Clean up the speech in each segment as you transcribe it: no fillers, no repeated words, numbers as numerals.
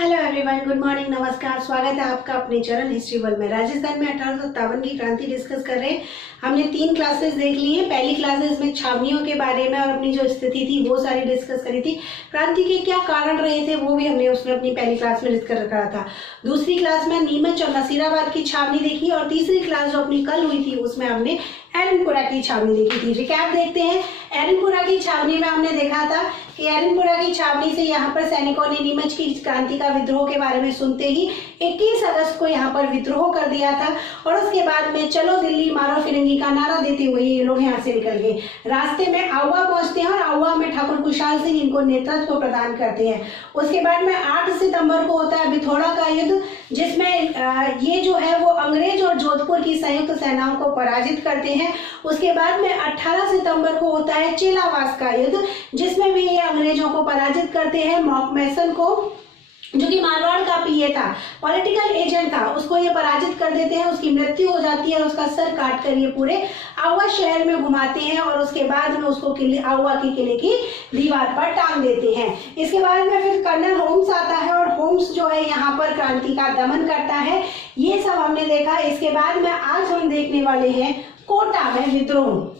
Hello everyone, good morning, नमस्कार। स्वागत है आपका अपने चरण हिस्ट्री वर्ल्ड में। राजस्थान में 1857 की क्रांति डिस्कस कर रहे हैं। हमने 3 क्लासेस देख ली हैं। पहली क्लासेस में छावनियों के बारे में और अपनी जो स्थिति थी वो सारी डिस्कस करी थी। क्रांति के क्या कारण रहे थे वो भी हमने उसमें अपनी पहली क्लास में डिस्कस करा था। दूसरी क्लास में नीमच और नसीराबाद की छावनी देखी और तीसरी क्लास जो अपनी कल हुई थी उसमें हमने एरनपुरा की छावनी देखी थी। रिकैप देखते हैं। एरनपुरा की छावनी में हमने देखा था कि एरनपुरा की छावनी से यहाँ पर सैनिकों ने नीमच की क्रांति का विद्रोह के बारे में सुनते ही 21 अगस्त को यहाँ पर विद्रोह कर दिया था और उसके बाद में चलो दिल्ली मारो फिरंगी का नारा देते हुए ये लोग यहाँ से निकल गए। रास्ते में आहुआ पहुंचते हैं और आहुआ में ठाकुर खुशहाल सिंह इनको नेतृत्व प्रदान करते हैं। उसके बाद में 8 सितंबर को होता है बिथोड़ा का युद्ध, जिसमें ये जो है वो अंग्रेज और जोधपुर की संयुक्त सेनाओं को पराजित करते हैं। उसके बाद में 18 सितंबर को होता है चेलावास का युद्ध, जिसमें भी ये अंग्रेजों को पराजित करते हैं। मॉकमेसन को, जो कि मारवाड़ का पीए था, पॉलिटिकल एजेंट था, उसको ये पराजित कर देते हैं। उसकी मृत्यु हो जाती है। उसका सर काट कर ये पूरे आहुआ शहर में घुमाते हैं और उसके बाद में उसको आहुआ की किले की दीवार पर टांग देते हैं। इसके बाद में फिर कर्नल होम्स आता है और होम्स जो है यहाँ पर क्रांति का दमन करता है। ये सब हमने देखा। इसके बाद में आज हम देखने वाले हैं कोटा में विद्रोह।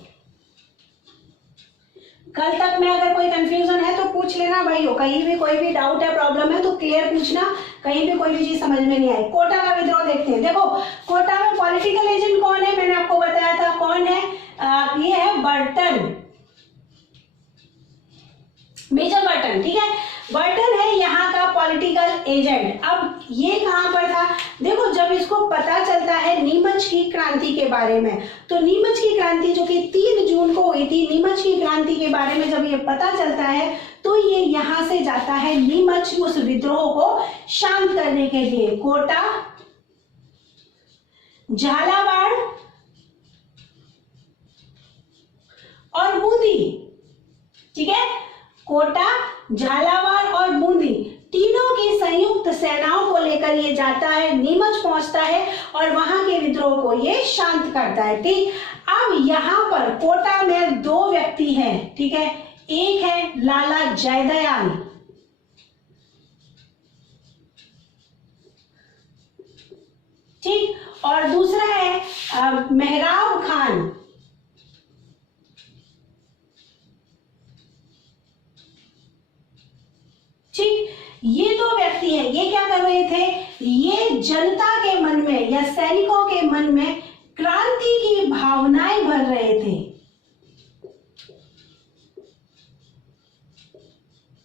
कल तक में अगर कोई कंफ्यूजन है तो पूछ लेना भाई, हो कहीं भी कोई भी डाउट है, प्रॉब्लम है तो क्लियर पूछना, कहीं भी कोई भी चीज समझ में नहीं आई। कोटा का विद्रोह देखते हैं। देखो कोटा में पॉलिटिकल एजेंट कौन है, मैंने आपको बताया था कौन है। ये है बर्टन, मेजर बर्टन। ठीक है, बर्टन है यहाँ का पॉलिटिकल एजेंट। अब ये कहाँ पर था, देखो जब इसको पता चलता है नीमच की क्रांति के बारे में, तो नीमच की क्रांति जो कि 3 जून को हुई थी, नीमच की क्रांति के बारे में जब ये पता चलता है तो ये यहाँ से जाता है नीमच उस विद्रोह को शांत करने के लिए। कोटा, झालावाड़ और बूंदी। ठीक है, कोटा, झालावाड़ और बूंदी तीनों की संयुक्त सेनाओं को लेकर ये जाता है, नीमच पहुंचता है और वहां के विद्रोह को ये शांत करता है। ठीक, अब यहाँ पर कोटा में 2 व्यक्ति हैं। ठीक है, एक है लाला जयदयाल, ठीक, और दूसरा है मेहराब खान। ठीक, ये 2 व्यक्ति हैं। ये क्या कर रहे थे, ये जनता के मन में या सैनिकों के मन में क्रांति की भावनाएं भर रहे थे।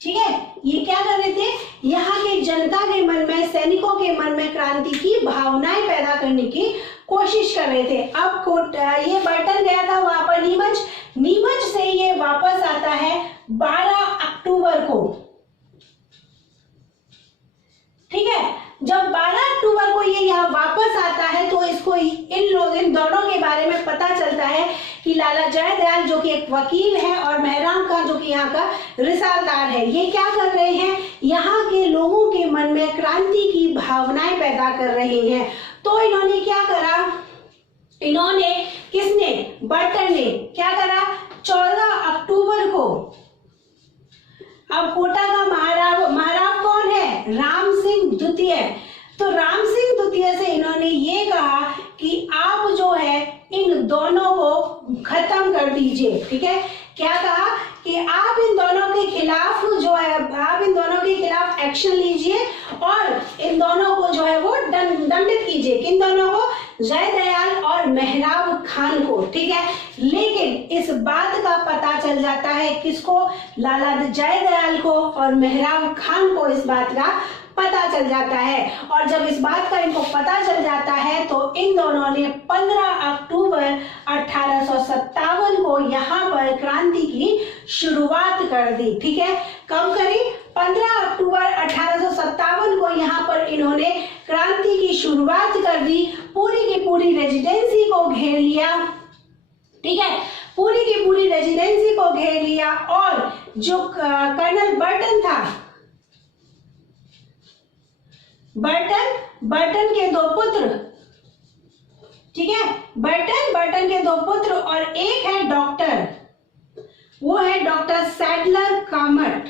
ठीक है, ये क्या कर रहे थे, यहाँ के जनता के मन में, सैनिकों के मन में क्रांति की भावनाएं पैदा करने की कोशिश कर रहे थे। अब ये बर्टन गया था वहां पर नीमच, नीमच से ये वापस आता है 12 अक्टूबर को। ठीक है, जब 12 अक्टूबर को ये यहाँ वापस आता है तो इसको इन दोनों के बारे में पता चलता है कि लाला जयदयाल जो कि एक वकील है और मेहराब खान जो कि यहाँ का रिसालदार है, ये क्या कर रहे हैं, यहाँ के लोगों के मन में क्रांति की भावनाएं पैदा कर रहे हैं। तो इन्होंने क्या करा, इन्होंने, किसने, बर्टन ने क्या करा, 14 अक्टूबर को, अब कोटा का महाराव कौन है, राम सिंह द्वितीय। तो राम सिंह द्वितीय से इन्होंने ये कहा कि आप जो है इन दोनों को खत्म कर दीजिए। ठीक है, क्या कहा कि आप इन दोनों के खिलाफ जो है, आप इन दोनों के खिलाफ एक्शन लीजिए और इन दोनों को जो है वो दंडित कीजिए। किन दोनों को, जयदयाल और मेहराब खान को। ठीक है, लेकिन इस बात का पता चल जाता है किसको, लाला जयदयाल को और मेहराब खान को इस बात का पता चल जाता है। और जब इस बात का इनको पता चल जाता है तो इन दोनों ने 15 अक्टूबर 1857 को यहाँ पर क्रांति की शुरुआत कर दी। ठीक है, कब करी, 15 अक्टूबर 1857 को यहाँ पर इन्होंने क्रांति की शुरुआत कर दी। पूरी की पूरी रेजिडेंसी को घेर लिया। ठीक है, पूरी की पूरी रेजिडेंसी को घेर लिया और जो कर्नल बर्टन था, बर्टन के 2 पुत्र, ठीक है, बर्टन के 2 पुत्र और एक है डॉक्टर, वो है डॉक्टर सैडलर कामट।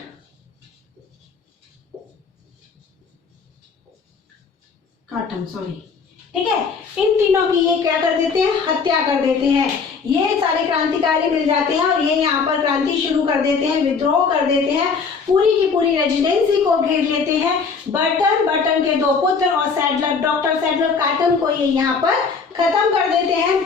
काटम, सॉरी, ठीक है। इन तीनों की ये क्या कर देते हैं, हत्या कर देते हैं। ये सारे क्रांतिकारी मिल जाते हैं और ये यहाँ पर क्रांति शुरू कर देते हैं, विद्रोह कर देते हैं, पूरी की पूरी रेजिडेंसी को घेर लेते हैं। बर्टन के 2 पुत्र और सैडलर, डॉक्टर सैडलर काटम को ये यहाँ पर खत्म कर देते हैं।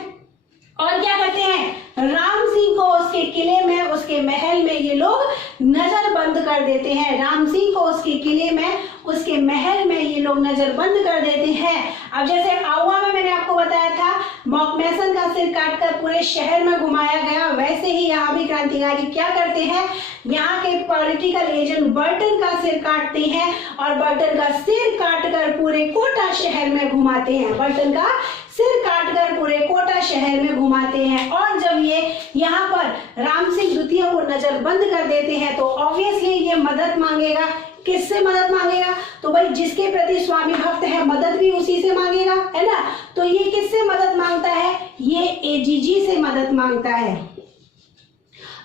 और क्या करते हैं, राम सिंह को उसके किले में, उसके महल में ये लोग नजरबंद कर देते हैं। राम सिंह को उसके किले में, उसके महल में ये लोग नजरबंद कर देते हैं। अब जैसे आउवा में मैंने आपको बताया था मॉकमेसन का सिर काटकर पूरे शहर में घुमाया गया, वैसे ही यहाँ भी क्रांतिकारी क्या करते हैं, यहाँ के पॉलिटिकल एजेंट बर्टन का सिर काटते हैं और बर्टन का सिर काटकर पूरे कोटा शहर में घुमाते हैं। बर्टन का सिर काटकर पूरे कोटा शहर में घुमाते हैं। और जब ये यहाँ पर राम सिंह द्वितीय को नजरबंद कर देते हैं तो ऑब्वियसली ये मदद मांगेगा। किससे मदद मांगेगा, तो भाई जिसके प्रति स्वामी भक्त है मदद भी उसी से मांगेगा, है ना। तो ये किससे मदद मांगता है, ये एजीजी से मदद मांगता है।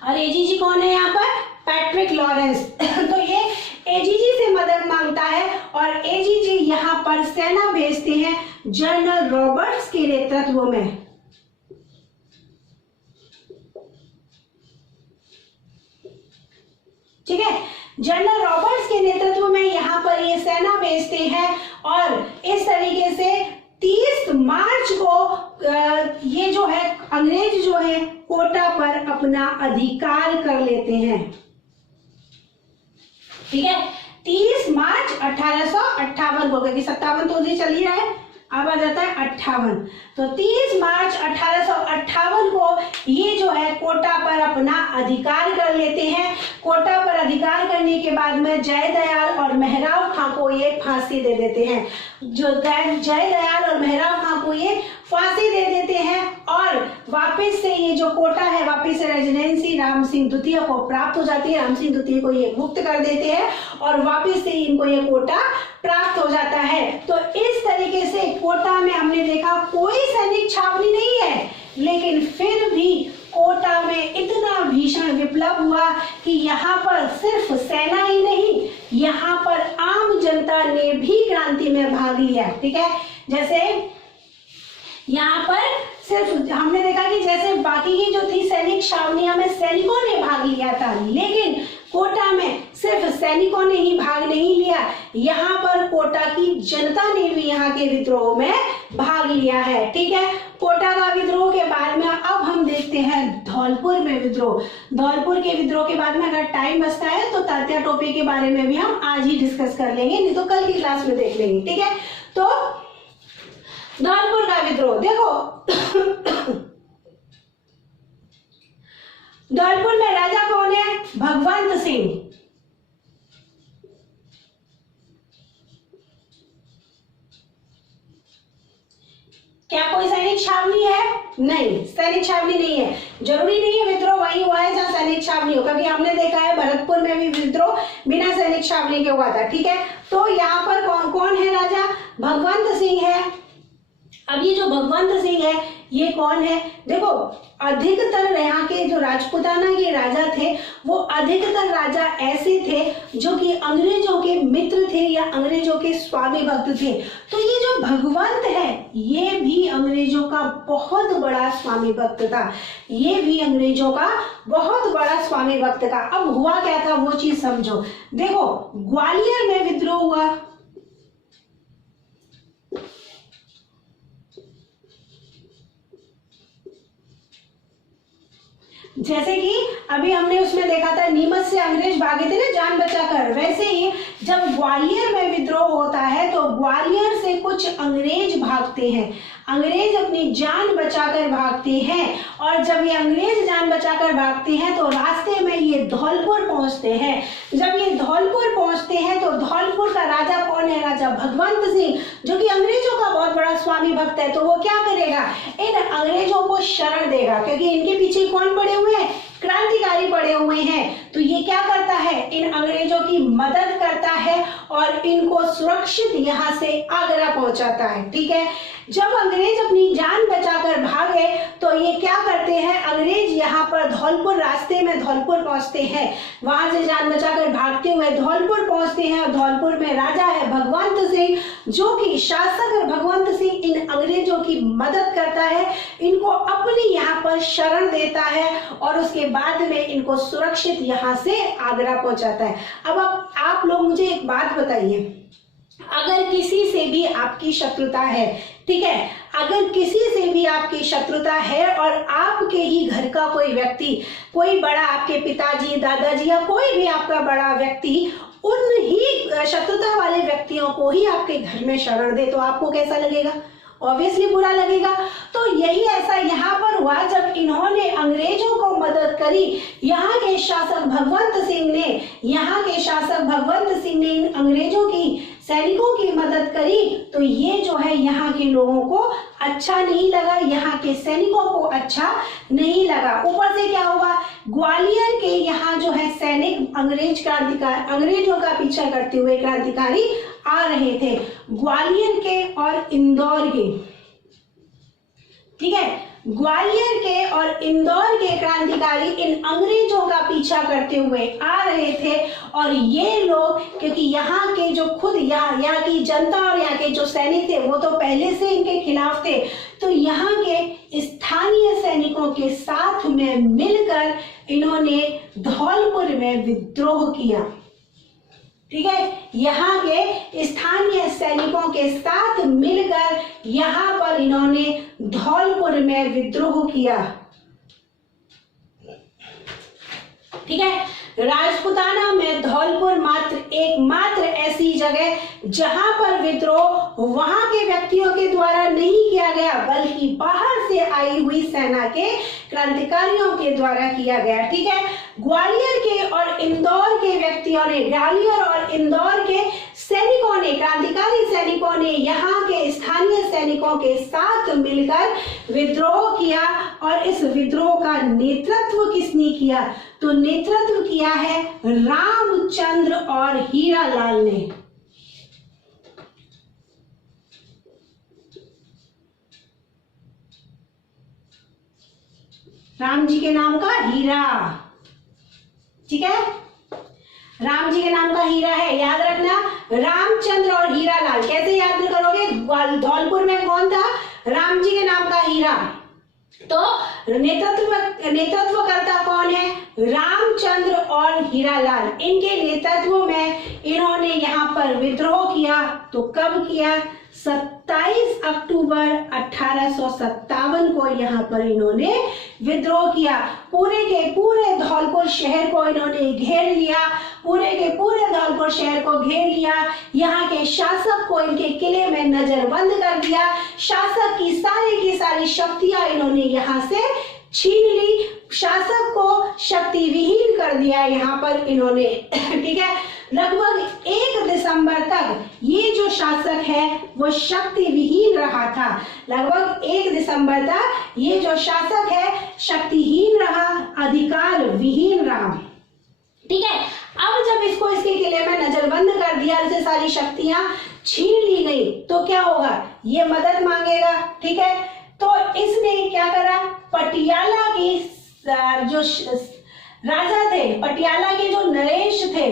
और एजीजी कौन है यहाँ पर, पैट्रिक लॉरेंस। तो ये एजीजी से मदद मांगता है और एजीजी यहाँ पर सेना भेजते हैं जनरल रॉबर्ट्स के नेतृत्व में। ठीक है, जनरल रॉबर्ट्स के नेतृत्व में यहाँ पर ये सेना भेजते हैं और इस तरीके से 30 मार्च को ये जो है अंग्रेज जो है कोटा पर अपना अधिकार कर लेते हैं। ठीक है, 30 मार्च 1858 को, क्योंकि 57 तो जी चल ही रहा है, अब आ जाता है 58। तो 30 मार्च 1858 को ये जो है कोटा पर अपना अधिकार कर लेते हैं। कोटा पर अधिकार करने के बाद में जयदयाल और मेहराब खां को ये फांसी दे देते हैं। जो जयदयाल और मेहराब खां को ये फांसी दे देते हैं और वापस से ये जो कोटा है, वापस से रेजिडेंसी राम सिंह द्वितीय को प्राप्त हो जाती है। राम सिंह द्वितीय को ये मुक्त कर देते हैं और वापस से इनको ये कोटा प्राप्त हो जाता है। तो इस तरीके से कोटा में हमने देखा कोई सैनिक छावनी नहीं है, लेकिन फिर भी कोटा में इतना भीषण विप्लव हुआ कि यहाँ पर सिर्फ सेना ही नहीं, यहाँ पर आम जनता ने भी क्रांति में भाग लिया। ठीक है, जैसे यहाँ पर सिर्फ हमने देखा कि जैसे बाकी की जो थी सैनिक छावनियां में सैनिकों ने भाग लिया था, लेकिन कोटा में सिर्फ सैनिकों ने ही भाग नहीं लिया, यहाँ पर कोटा की जनता ने भी यहाँ के विद्रोह में भाग लिया है। ठीक है, कोटा का विद्रोह के बाद में अब हम देखते हैं धौलपुर में विद्रोह। धौलपुर के विद्रोह के बाद में अगर टाइम बचता है तो तात्या टोपे के बारे में भी हम आज ही डिस्कस कर लेंगे, नहीं तो कल की क्लास में देख लेंगे। ठीक है, तो धौलपुर का विद्रोह देखो। धौलपुर में राजा कौन है, भगवंत सिंह। क्या कोई सैनिक छावनी है, नहीं, सैनिक छावनी नहीं है। जरूरी नहीं है विद्रोह वही हुआ है जहाँ सैनिक छावनी हो, क्योंकि हमने देखा है भरतपुर में भी विद्रोह बिना सैनिक छावनी के हुआ था। ठीक है, तो यहाँ पर कौन कौन है राजा, भगवंत सिंह है। अब ये जो भगवंत सिंह है ये कौन है, देखो अधिकतर यहाँ के जो राजपूताना के राजा थे वो अधिकतर राजा ऐसे थे जो कि अंग्रेजों के मित्र थे या अंग्रेजों के स्वामी भक्त थे। तो ये जो भगवंत है ये भी अंग्रेजों का बहुत बड़ा स्वामी भक्त था, ये भी अंग्रेजों का बहुत बड़ा स्वामी भक्त था। अब हुआ क्या था वो चीज समझो। देखो ग्वालियर में विद्रोह हुआ, जैसे कि अभी हमने उसमें देखा था नीमच से अंग्रेज भागे थे ना जान बचाकर, वैसे ही जब ग्वालियर में विद्रोह होता है तो ग्वालियर से कुछ अंग्रेज भागते हैं, अंग्रेज अपनी जान बचाकर भागते हैं। और जब ये अंग्रेज जान बचाकर भागते हैं तो रास्ते में ये धौलपुर पहुंचते हैं। जब ये धौलपुर पहुंचते हैं तो धौलपुर का राजा कौन है, राजा भगवंत सिंह, जो कि अंग्रेजों का बहुत बड़ा स्वामी भक्त है। तो वो क्या करेगा, इन अंग्रेजों को शरण देगा, क्योंकि इनके पीछे कौन पड़े हुए हैं, क्रांतिकारी पड़े हुए हैं। तो ये क्या करता है, इन अंग्रेजों की मदद करता है और इनको सुरक्षित यहाँ से आगरा पहुंचाता है। ठीक है, जब अंग्रेज अपनी जान बचाकर भागे तो ये क्या करते हैं, अंग्रेज यहाँ पर धौलपुर, रास्ते में धौलपुर पहुंचते हैं, वहां से जान बचाकर भागते हुए धौलपुर पहुंचते हैं और धौलपुर में राजा है भगवंत सिंह, जो कि शासक है भगवंत सिंह इन अंग्रेजों की मदद करता है, इनको अपनी यहाँ पर शरण देता है और उसके बाद में इनको सुरक्षित यहाँ से आगरा पहुंचाता है। अब आप लोग मुझे एक बात बताइए, अगर किसी से भी आपकी शत्रुता है, ठीक है, अगर किसी से भी आपकी शत्रुता है और आपके ही घर का कोई व्यक्ति, कोई बड़ा, आपके पिताजी, दादाजी या कोई भी आपका बड़ा व्यक्ति उन ही शत्रुता वाले व्यक्तियों को ही आपके घर में शरण दे तो आपको कैसा लगेगा? ऑब्वियसली बुरा लगेगा। तो यही ऐसा यहाँ पर हुआ जब इन्होंने अंग्रेजों को मदद करी, यहाँ के शासक भगवंत सिंह ने इन अंग्रेजों की सैनिकों की मदद करी, तो ये जो है यहाँ के लोगों को अच्छा नहीं लगा, यहाँ के सैनिकों को अच्छा नहीं लगा। ऊपर से क्या हुआ, ग्वालियर के यहाँ जो है सैनिक अंग्रेजों का पीछा करते हुए क्रांतिकारी आ रहे थे, ग्वालियर के और इंदौर के, ठीक है, ग्वालियर के और इंदौर के क्रांतिकारी इन अंग्रेजों का पीछा करते हुए आ रहे थे। और ये लोग, क्योंकि यहाँ के जो खुद यहाँ की जनता और यहाँ के जो सैनिक थे वो तो पहले से इनके खिलाफ थे, तो यहाँ के स्थानीय सैनिकों के साथ में मिलकर इन्होंने धौलपुर में विद्रोह किया। ठीक है, यहाँ के स्थानीय सैनिकों के साथ मिलकर यहाँ पर इन्होंने धौलपुर में विद्रोह किया। ठीक है, राजपूताना में धौलपुर एकमात्र ऐसी जगह जहां पर विद्रोह वहां के व्यक्तियों के द्वारा नहीं किया गया, बल्कि बाहर से आई हुई सेना के क्रांतिकारियों के द्वारा किया गया। ठीक है, ग्वालियर के और इंदौर के व्यक्तियों ने, ग्वालियर और इंदौर के सैनिकों ने, क्रांतिकारी सैनिकों ने यहाँ के स्थानीय सैनिकों के साथ मिलकर विद्रोह किया। और इस विद्रोह का नेतृत्व किसने किया? तो नेतृत्व किया है रामचंद्र और हीरालाल ने। राम जी के नाम का हीरा, ठीक है, राम जी के नाम का हीरा है, याद रखना, रामचंद्र और हीरालाल। कैसे याद करोगे? धौलपुर में कौन था? राम जी के नाम का हीरा। तो नेतृत्वकर्ता कौन है? रामचंद्र और हीरालाल। इनके नेतृत्व में इन्होंने यहाँ पर विद्रोह किया। तो कब किया? 27 अक्टूबर 1857 को यहाँ पर इन्होंने विद्रोह किया। पूरे के पूरे धौलपुर शहर को इन्होंने घेर लिया, पूरे के पूरे धौलपुर शहर को घेर लिया। यहाँ के शासक को इनके किले में नजरबंद कर दिया। शासक की सारी शक्तियां इन्होंने यहाँ से छीन ली, शासक को शक्ति विहीन कर दिया यहाँ पर इन्होंने। ठीक है, लगभग 1 दिसंबर तक ये जो शासक है वो शक्ति विहीन रहा था। लगभग 1 दिसंबर तक ये जो शासक है शक्तिहीन रहा, अधिकार विहीन रहा। ठीक है, अब जब इसको इसके किले में नजरबंद कर दिया, इसे सारी शक्तियां छीन ली गई, तो क्या होगा? ये मदद मांगेगा। ठीक है, तो इसने क्या करा? पटियाला के जो राजा थे, पटियाला के जो नरेश थे,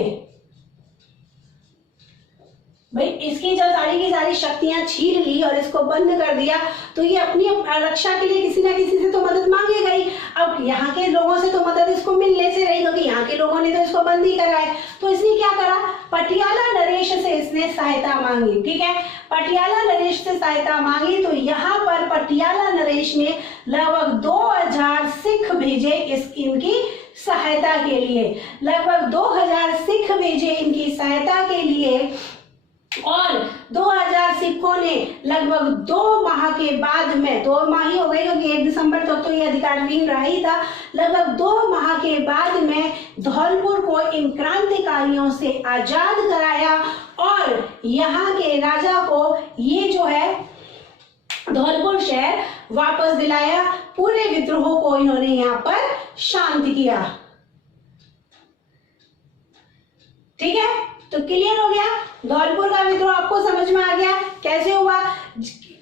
भाई इसकी जब सारी की सारी शक्तियां छीन ली और इसको बंद कर दिया, तो ये अपनी रक्षा के लिए किसी ना किसी से तो मदद मांगेगा ही। अब यहाँ के लोगों से तो मदद इसको मिलने से रही, क्योंकि यहाँ के लोगों ने तो इसको बंद ही करा है। तो इसने क्या करा? पटियाला नरेश से इसने सहायता मांगी। ठीक है, पटियाला नरेश से सहायता मांगी, तो यहाँ पर पटियाला नरेश ने लगभग 2000 सिख भेजे इनकी सहायता के लिए। लगभग 2000 सिख भेजे इनकी सहायता के लिए, और 2000 सिखों ने लगभग 2 माह के बाद में, 2 माह ही हो गए क्योंकि 1 दिसंबर तक तो ये अधिकारहीन रहा ही था, लगभग 2 माह के बाद में धौलपुर को इन क्रांतिकारियों से आजाद कराया और यहाँ के राजा को ये जो है धौलपुर शहर वापस दिलाया। पूरे विद्रोह को इन्होंने यहाँ पर शांत किया। ठीक है, तो क्लियर हो गया, धौलपुर का विद्रोह आपको समझ में आ गया कैसे हुआ,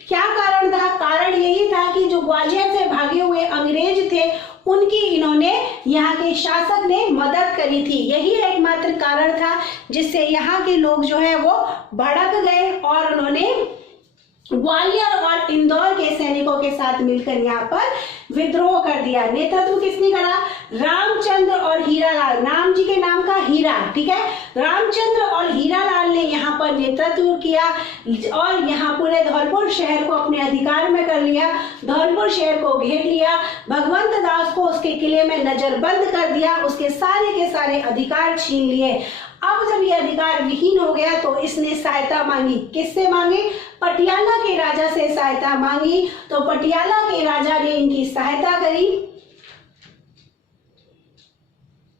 क्या कारण था। कारण यही था कि जो ग्वालियर से भागे हुए अंग्रेज थे उनकी इन्होंने यहाँ के शासक ने मदद करी थी, यही एकमात्र कारण था जिससे यहाँ के लोग जो है वो भड़क गए और उन्होंने ग्वालियर और इंदौर के सैनिकों के साथ मिलकर यहाँ पर विद्रोह कर दिया। नेतृत्व किसने करा, रामचंद्र और हीरालाल, राम जी के नाम का हीरा, ठीक है, रामचंद्र और हीरालाल ने यहाँ पर नेतृत्व किया और यहाँ पूरे धौलपुर शहर को अपने अधिकार में कर लिया, धौलपुर शहर को घेर लिया, भगवंत दास को उसके किले में नजरबंद कर दिया, उसके सारे के सारे अधिकार छीन लिए। अब जब ये अधिकार विहीन हो गया तो इसने सहायता मांगी, किससे मांगी, पटियाला के राजा से सहायता मांगी। तो पटियाला के राजा ने इनकी सहायता करी,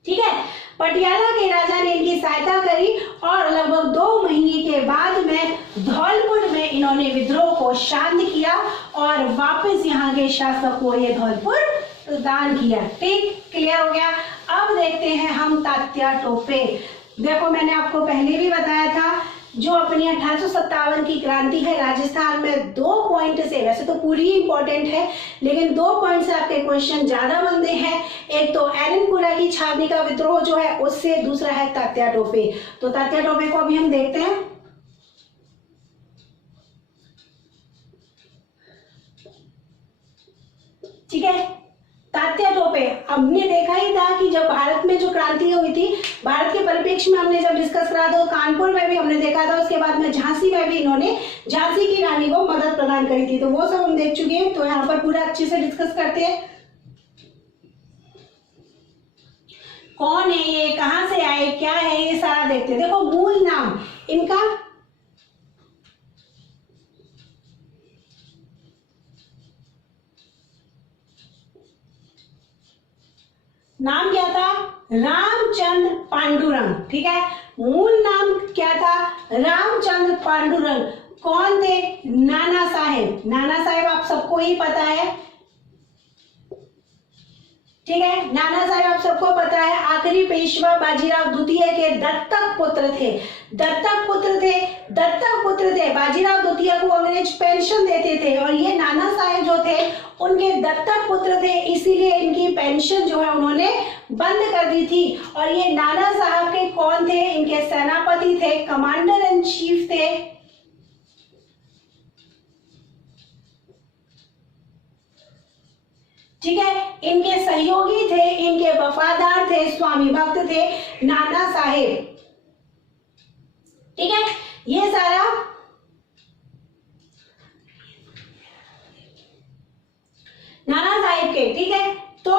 ठीक है, पटियाला के राजा ने इनकी सहायता करी और लगभग 2 महीने के बाद में धौलपुर में इन्होंने विद्रोह को शांत किया और वापस यहाँ के शासक को ये धौलपुर प्रदान किया। ठीक, क्लियर हो गया। अब देखते हैं हम तात्या टोपे। देखो मैंने आपको पहले भी बताया था जो अपनी 1857 की क्रांति है राजस्थान में 2 पॉइंट से, वैसे तो पूरी इंपॉर्टेंट है लेकिन 2 पॉइंट से आपके क्वेश्चन ज्यादा बनते हैं। एक तो एरनपुरा की छावनी का विद्रोह जो है उससे, दूसरा है तात्या टोपे। तो तात्या टोपे को अभी हम देखते हैं। ठीक है, तात्या टोपे, हमने देखा ही था कि जब भारत में जो क्रांति हुई थी, भारत के परिप्रेक्ष्य में हमने जब डिस्कस करा था, कानपुर में भी हमने देखा था, उसके बाद में झांसी में भी इन्होंने झांसी की रानी को मदद प्रदान करी थी, तो वो सब हम देख चुके हैं। तो यहाँ पर पूरा अच्छे से डिस्कस करते हैं, कौन है ये, कहाँ से आए, क्या है, ये सारा देखते हैं। देखो मूल नाम इनका नाम क्या था, रामचंद्र पांडुरंग, ठीक है, मूल नाम क्या था, रामचंद्र पांडुरंग। कौन थे, नाना साहेब, नाना साहेब आप सबको ही पता है, ठीक है, नाना साहेब आप सबको पता है, आखिरी पेशवा बाजीराव द्वितीय के दत्तक पुत्र थे, दत्तक पुत्र थे, दत्तक पुत्र थे। बाजीराव द्वितीय को अंग्रेज पेंशन देते थे और ये नाना साहेब जो थे उनके दत्तक पुत्र थे, इसीलिए इनकी पेंशन जो है उन्होंने बंद कर दी थी। और ये नाना साहब के कौन थे, इनके सेनापति थे, कमांडर इन चीफ थे, ठीक है, इनके सहयोगी थे, इनके वफादार थे, स्वामी भक्त थे नाना साहेब, ठीक है, ये सारा नाना साहेब के, ठीक है। तो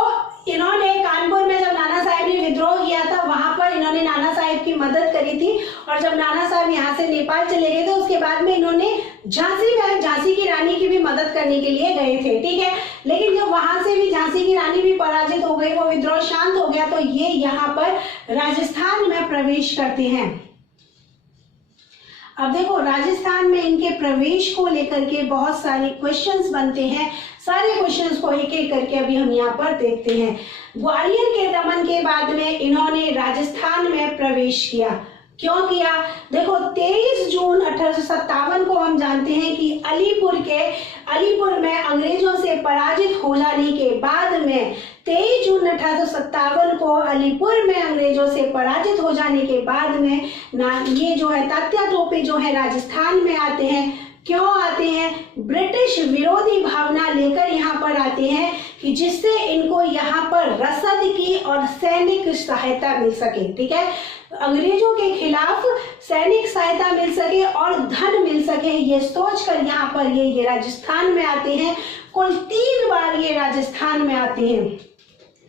इन्होंने कानपुर में जब नाना साहेब ने विद्रोह किया था वहां पर इन्होंने नाना साहेब की मदद करी थी और जब नाना साहब यहाँ से नेपाल चले गए थे उसके बाद में इन्होंने झांसी की रानी की भी मदद करने के लिए गए थे, ठीक है। लेकिन जब वहां से भी झांसी की रानी भी पराजित हो गई, वो विद्रोह शांत हो गया, तो ये यहाँ पर राजस्थान में प्रवेश करते हैं। अब देखो राजस्थान में इनके प्रवेश को लेकर के बहुत सारे क्वेश्चंस बनते हैं, सारे क्वेश्चंस को एक एक करके अभी हम यहाँ पर देखते हैं। ग्वालियर के दमन के बाद में इन्होंने राजस्थान में प्रवेश किया, क्यों किया, देखो 23 जून 1857 को हम जानते हैं कि अलीपुर में अंग्रेजों से पराजित हो जाने के बाद में 23 जून 1857 को अलीपुर में अंग्रेजों से पराजित हो जाने के बाद में ये जो है तात्या टोपे जो है राजस्थान में आते हैं। क्यों आते हैं, ब्रिटिश विरोधी भावना लेकर यहाँ पर आते हैं कि जिससे इनको यहाँ पर रसद की और सैनिक सहायता मिल सके, ठीक है, अंग्रेजों के खिलाफ सैनिक सहायता मिल सके और धन मिल सके, ये सोचकर यहाँ पर ये राजस्थान में आते हैं। कुल 3 बार ये राजस्थान में आते हैं,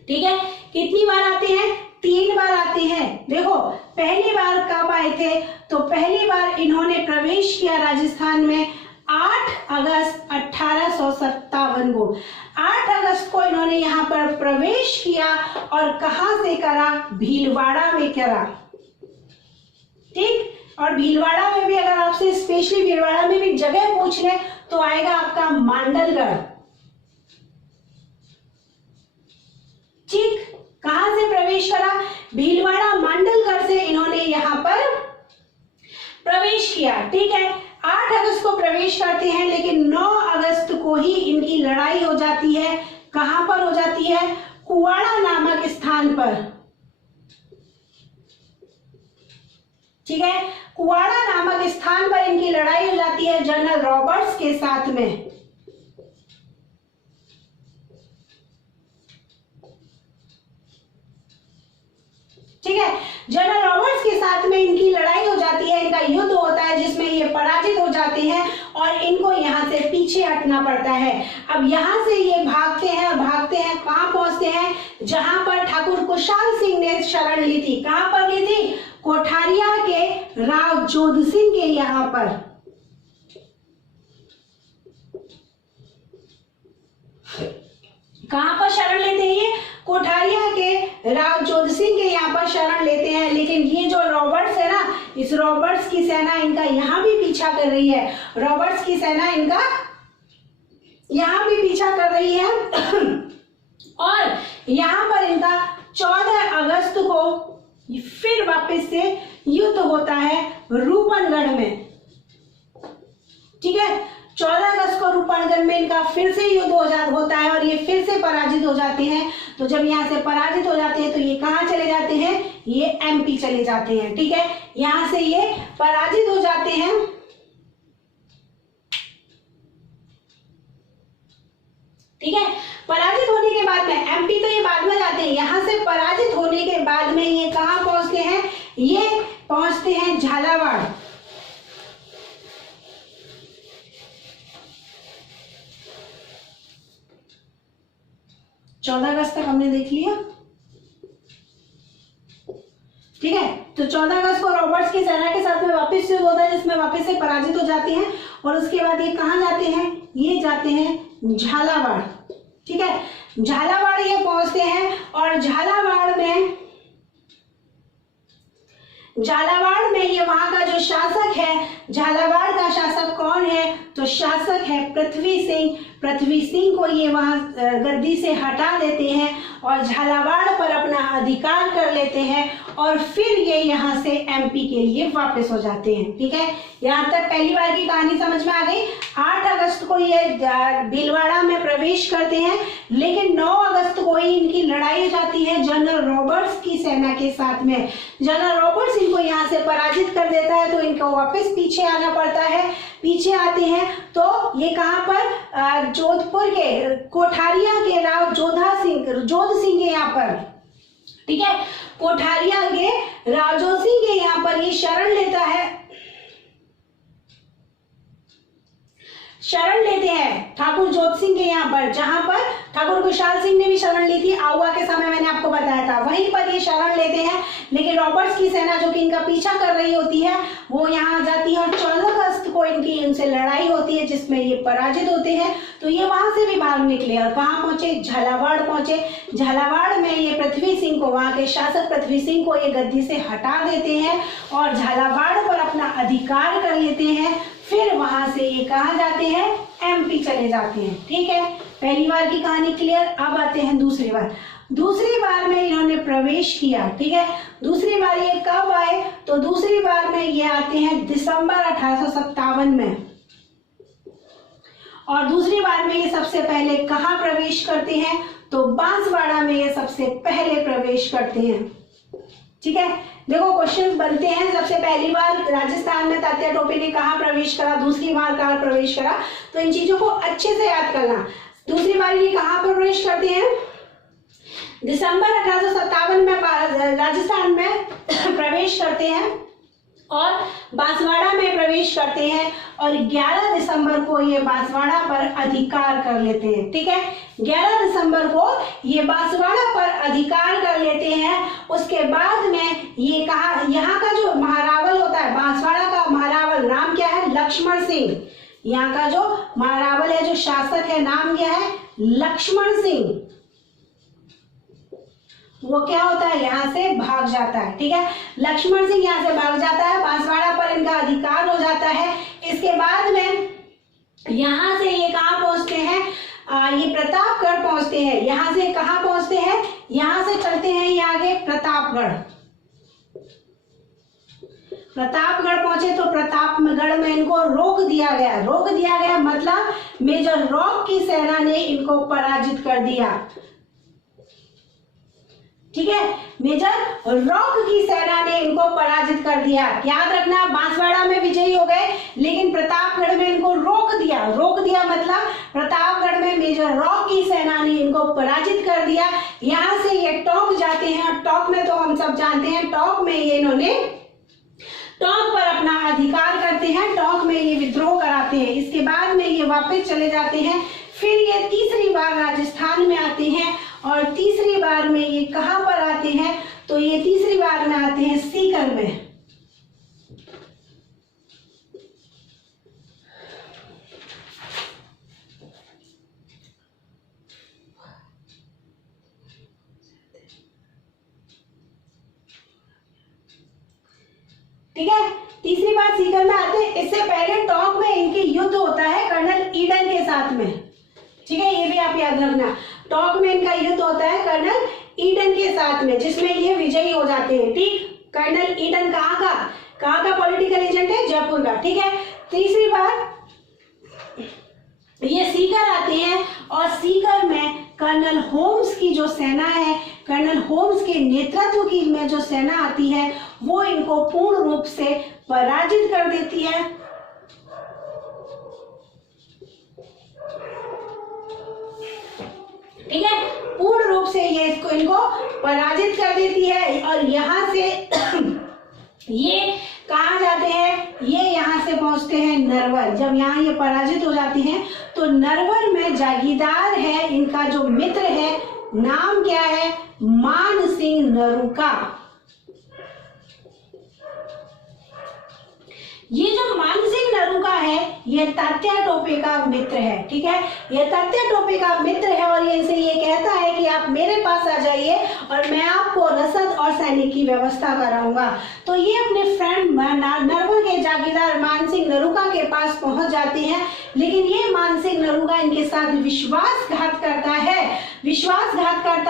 ठीक है, कितनी बार आते हैं, 3 बार आते हैं। देखो पहली बार कब आए थे, तो पहली बार इन्होंने प्रवेश किया राजस्थान में 8 अगस्त 1857 को, 8 अगस्त को इन्होंने यहाँ पर प्रवेश किया और कहां से करा, भीलवाड़ा में करा, ठीक। और भीलवाड़ा में भी अगर आपसे स्पेशली भीलवाड़ा में भी जगह पूछ ले तो आएगा आपका मांडलगढ़, ठीक। कहां से प्रवेश करा, भीलवाड़ा मांडलगढ़ से इन्होंने यहाँ पर प्रवेश किया, ठीक है। 8 अगस्त को प्रवेश करते हैं, लेकिन 9 अगस्त को ही इनकी लड़ाई हो जाती है। कहां पर हो जाती है? कुवाड़ा नामक स्थान पर, ठीक है। कुवाड़ा नामक स्थान पर इनकी लड़ाई हो जाती है जनरल रॉबर्ट्स के साथ में, ठीक है। जनरल रॉबर्ट्स के साथ में इनकी लड़ाई हो जाती है, इनका युद्ध होता है जिसमें ये पराजित हो जाते हैं और इनको यहाँ से पीछे हटना पड़ता है। अब यहाँ से ये भागते हैं और भागते हैं, कहाँ पहुंचते हैं? जहां पर ठाकुर कुशाल सिंह ने शरण ली थी। कहां पर ली थी? कोठारिया के राव जोध सिंह के यहाँ पर। कहां पर शरण लेते हैं? ये कोठारिया के राव जोध सिंह के यहाँ पर शरण लेते हैं। लेकिन ये जो रॉबर्ट्स है ना, इस रॉबर्ट्स की सेना इनका यहाँ भी पीछा कर रही है। रॉबर्ट्स की सेना इनका यहाँ भी पीछा कर रही है और यहाँ पर इनका 14 अगस्त को फिर वापस से युद्ध होता है रूपनगढ़ में, ठीक है। 14 अगस्त को रूपनगढ़ में इनका फिर से युद्ध होता है और ये फिर से पराजित हो जाते हैं। तो जब यहाँ से पराजित हो जाते हैं तो ये कहाँ चले जाते हैं? ये एमपी चले जाते हैं, ठीक है। यहाँ से ये पराजित हो जाते हैं, ठीक है। पराजित होने के बाद में एमपी तो ये बाद में जाते हैं, यहाँ से पराजित होने के बाद में ये कहाँ पहुंचते हैं? ये पहुंचते हैं झालावाड़, 14 अगस्त तक हमने देख लिया, ठीक है। तो 14 अगस्त को रॉबर्ट्स की सेना के साथ में वापस युद्ध होता है जिसमें वापस से पराजित हो जाते हैं और उसके बाद ये कहाँ जाते हैं? ये जाते हैं झालावाड़, ठीक है। झालावाड़ ये पहुंचते हैं और झालावाड़ में ये वहां का जो शासक है, झालावाड़ का शासक कौन है? तो शासक है पृथ्वी सिंह। पृथ्वी सिंह को ये वहां गद्दी से हटा देते हैं और झालावाड़ पर अपना अधिकार कर लेते हैं और फिर ये यहाँ से एमपी के लिए वापस हो जाते हैं, ठीक है। यहाँ तक पहली बार की कहानी समझ में आ गई। 8 अगस्त को ये भीलवाड़ा में प्रवेश करते हैं, लेकिन 9 अगस्त को ही इनकी लड़ाई हो जाती है जनरल रॉबर्ट्स की सेना के साथ में। जनरल रॉबर्ट्स इनको यहाँ से पराजित कर देता है तो इनको वापस पीछे आना पड़ता है। पीछे आते हैं तो ये कहाँ पर? जोधपुर के कोठारिया के राव जोध सिंह के यहाँ पर, ठीक है। कोठारिया के राव जोध सिंह के यहाँ पर ये शरण लेते हैं ठाकुर जोध सिंह के यहाँ पर, जहां पर ठाकुर कुशाल सिंह ने भी शरण ली थी। आउवा के समय मैंने आपको बताया था, वहीं पर ये शरण लेते हैं। लेकिन रॉबर्ट्स की सेना जो कि इनका पीछा कर रही होती है वो यहाँ आ जाती है और 14 अगस्त को इनकी इनसे लड़ाई होती है जिसमें ये पराजित होते हैं। तो ये वहां से भी भाग निकले और कहाँ पहुंचे? झालावाड़ पहुंचे। झालावाड़ में ये पृथ्वी सिंह को, वहां के शासक पृथ्वी सिंह को ये गद्दी से हटा देते हैं और झालावाड़ पर अपना अधिकार कर लेते हैं। फिर वहां से ये कहाँ जाते हैं? एमपी चले जाते हैं, ठीक है। पहली बार की कहानी क्लियर। अब आते हैं दूसरी बार। दूसरी बार में इन्होंने प्रवेश किया, ठीक है। दूसरी बार ये कब आए? तो दूसरी बार में ये आते हैं दिसंबर 1857 में और दूसरी बार में ये सबसे पहले कहाँ प्रवेश करते हैं? तो बांसवाड़ा में ये सबसे पहले प्रवेश करते हैं, ठीक है। देखो क्वेश्चन बनते हैं, सबसे पहली बार राजस्थान में तात्या टोपे ने कहाँ प्रवेश करा, दूसरी बार कहाँ प्रवेश करा, तो इन चीजों को अच्छे से याद करना। दूसरी बार ये कहाँ प्रवेश करते हैं? दिसंबर 1857 में राजस्थान में प्रवेश करते हैं और बांसवाड़ा में प्रवेश करते हैं और 11 दिसंबर को ये बांसवाड़ा पर अधिकार कर लेते हैं, ठीक है। 11 दिसंबर को ये बांसवाड़ा पर अधिकार कर लेते हैं। उसके बाद में ये कहा, यहाँ का जो महारावल होता है, बांसवाड़ा का महारावल नाम क्या है? लक्ष्मण सिंह। यहाँ का जो महारावल है, जो शासक है, नाम क्या है? लक्ष्मण सिंह। वो क्या होता है? यहाँ से भाग जाता है, ठीक है। लक्ष्मण सिंह यहाँ से भाग जाता है, बांसवाड़ा पर इनका अधिकार हो जाता है। इसके बाद में यहाँ से ये कहाँ पहुंचते हैं? ये प्रतापगढ़ पहुंचते हैं। यहाँ से कहाँ पहुंचते हैं? यहाँ से चलते हैं ये आगे प्रतापगढ़। प्रतापगढ़ पहुंचे तो प्रतापगढ़ में इनको रोक दिया गया। रोक दिया गया मतलब मेजर रॉक की सेना ने इनको पराजित कर दिया। ठीक है, मेजर रॉक की सेना ने इनको पराजित कर दिया। याद रखना, बांसवाड़ा में विजयी हो गए लेकिन प्रतापगढ़ में इनको रोक दिया। रोक दिया मतलब प्रतापगढ़ में मेजर रॉक की सेना ने इनको पराजित कर दिया। यहां से ये टोंक जाते हैं और टोंक में तो हम सब जानते हैं, टोंक में ये इन्होंने टोंक पर अपना अधिकार करते हैं, टोंक में ये विद्रोह कराते हैं। इसके बाद में ये वापस चले जाते हैं। फिर ये तीसरी बार राजस्थान में आते हैं और तीसरी बार में ये कहां पर आते हैं, तो ये तीसरी बार में आते हैं सीकर में। ठीक है, तीसरी बार सीकर में आते हैं। इससे पहले टोंक में इनके युद्ध होता है कर्नल ईडन के साथ में। ठीक है, ये भी आप याद रखना, टोंक में इनका युद्ध होता है कर्नल ईडन के साथ में, जिसमें ये विजयी हो जाते हैं। ठीक, कर्नल ईडन कहाँ का पॉलिटिकल एजेंट है? जयपुर का। ठीक है, तीसरी बार ये सीकर आते हैं और सीकर में कर्नल होम्स की जो सेना है, कर्नल होम्स के नेतृत्व की में जो सेना आती है वो इनको पूर्ण रूप से पराजित कर देती है। ठीक है, पूर्ण रूप से ये इनको पराजित कर देती है और यहां से ये कहाँ जाते हैं? ये यहाँ से पहुंचते हैं नरवर। जब यहाँ ये पराजित हो जाती हैं तो नरवर में जागीरदार है, इनका जो मित्र है, नाम क्या है? मान सिंह नरूका। ये जो मान सिंह नरूका है ये तात्या टोपे का मित्र है। ठीक है, ये तात्या टोपे का मित्र है और ये इसे ये कहता है कि आप मेरे पास आ जाइए और मैं आपको रसद और सैनिक की व्यवस्था कराऊंगा। तो ये अपने फ्रेंड नरवर के जागीरदार मान सिंह नरूका के पास पहुंच जाते हैं, लेकिन ये मान सिंह नरूका इनके साथ विश्वासघात करता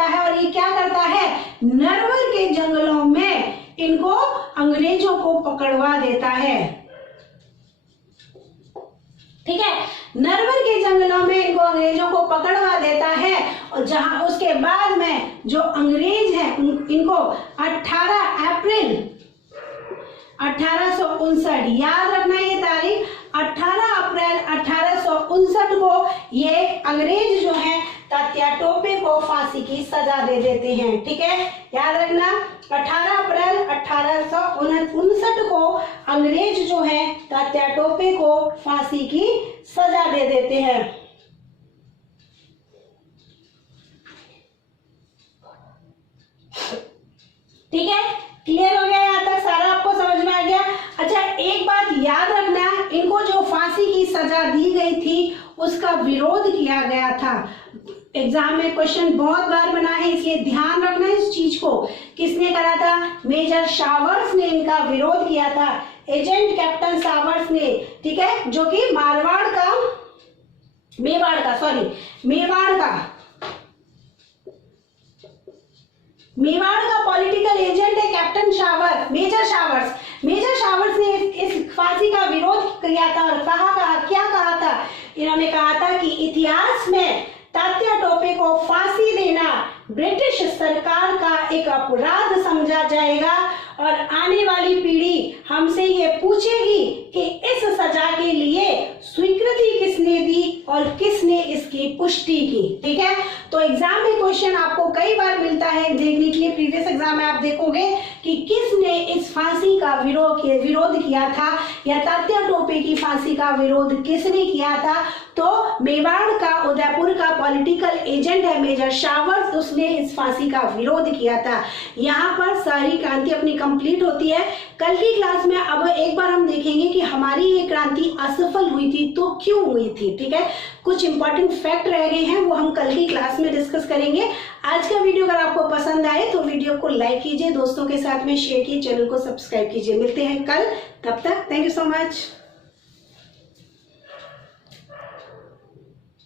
है और ये क्या करता है? नरवर के जंगलों में इनको अंग्रेजों को पकड़वा देता है। ठीक है, नरवर के जंगलों में इनको अंग्रेजों को पकड़वा देता है और जहां उसके बाद में जो अंग्रेज हैं इनको 18 अप्रैल 1859, याद रखना ये तारीख, 18 अप्रैल 1859 को ये अंग्रेज जो हैं तात्या टोपे को फांसी की सजा दे देते हैं। ठीक है, याद रखना 18 अप्रैल 1859 को अंग्रेज जो है तात्या टोपे को फांसी की सजा दे देते हैं। ठीक है, क्लियर हो गया? यहाँ तक सारा आपको समझ में आ गया? अच्छा, एक बात याद रखना, इनको जो फांसी की सजा दी गई थी उसका विरोध किया गया था। एग्जाम में क्वेश्चन बहुत बार बना है, इसलिए ध्यान रखना इस चीज को। किसने करा था? मेजर शावर्स ने इनका विरोध किया था, एजेंट कैप्टन शावर्स ने। ठीक है, जो कि मेवाड़ का पॉलिटिकल एजेंट है कैप्टन शावर, मेजर शावर्स ने इस फांसी का विरोध किया था और क्या कहा था? इन्होंने कहा था कि इतिहास में तात्या टोपे को फांसी देना ब्रिटिश सरकार का एक अपराध समझा जाएगा और आने वाली पीढ़ी हमसे ये पूछेगी कि इस सजा के लिए स्वीकृति किसने दी और किसने इसकी पुष्टि की। ठीक है, तो एग्जाम में क्वेश्चन आपको कई बार मिलता है देखने के लिए। प्रीवियस एग्जाम में आप देखोगे कि किसने इस फांसी का विरोध किया था या तात्या टोपे की फांसी का विरोध किसने किया था? तो मेवाड़ का, उदयपुर का पॉलिटिकल एजेंट है मेजर शावर्स, उसने इस फांसी का विरोध किया था। यहाँ पर सारी क्रांति अपनी कंप्लीट होती है। कल की क्लास में अब एक बार हम देखेंगे कि हमारी ये क्रांति असफल हुई थी तो क्यों हुई थी। ठीक है, कुछ इंपॉर्टेंट फैक्ट रह गए हैं वो हम कल की क्लास में डिस्कस करेंगे। आज का वीडियो अगर आपको पसंद आए तो वीडियो को लाइक कीजिए, दोस्तों के साथ में शेयर कीजिए, चैनल को सब्सक्राइब कीजिए। मिलते हैं कल, तब तक थैंक यू सो मच।